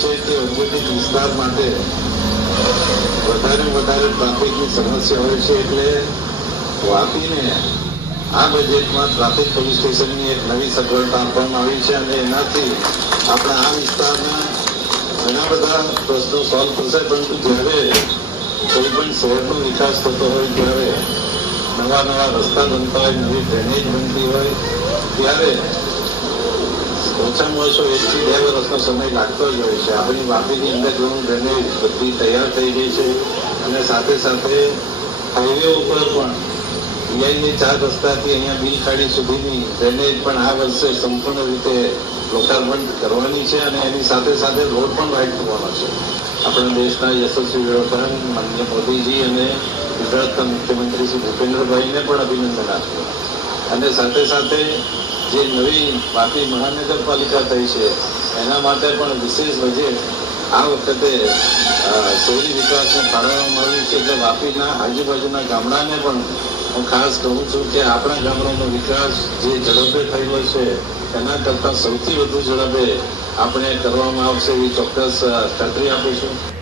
છે કે ઔદ્યોગિક વિસ્તાર માટે વધારે ટ્રાફિકની સમસ્યા હોય છે, એટલે વાપીને આ બજેટમાં ટ્રાફિક પોલીસ સ્ટેશનની એક નવી સગવડતા આપવામાં આવી છે અને એનાથી આપણા આ વિસ્તારના ઘણા બધા પ્રશ્નો સોલ્વ થશે. પરંતુ જ્યારે કોઈ પણ શહેરનો વિકાસ થતો હોય, ત્યારે નવા રસ્તા બનતા હોય, નવી ડ્રેનેજ બનતી હોય, ત્યારે ઓછામાં ઓછો 1 થી 2 વર્ષનો સમય લાગતો જ હોય છે. આપણી વાપીની અંદર ઘણું ડ્રેનેજ બધી તૈયાર થઈ ગઈ છે અને સાથે હાઈવે ઉપર પણ વીઆઈની 4 રસ્તાથી અહીંયા બિલખાડી સુધીની ડ્રેનેજ પણ આ વર્ષે સંપૂર્ણ રીતે લોકાર્પણ કરવાની છે અને એની સાથે રોડ પણ વાઇડ થવાનો છે. આપણા દેશના યશસ્વી વડાપ્રધાન માનનીય મોદીજી અને ગુજરાતના મુખ્યમંત્રી શ્રી ભૂપેન્દ્રભાઈને પણ અભિનંદન આપ્યો અને સાથે જે નવી વાપી મહાનગરપાલિકા થઈ છે એના માટે પણ વિશેષ બજેટ આ વખતે શહેરી વિકાસને ફાળવવામાં આવ્યું છે. એટલે વાપીના આજુબાજુના ગામડાને પણ હું ખાસ કહું છું કે આપણા ગામડાનો વિકાસ જે ઝડપે થયેલો છે એના કરતાં સૌથી વધુ ઝડપે આપણે કરવામાં આવશે એવી ચોક્કસ ખાતરી આપીશું.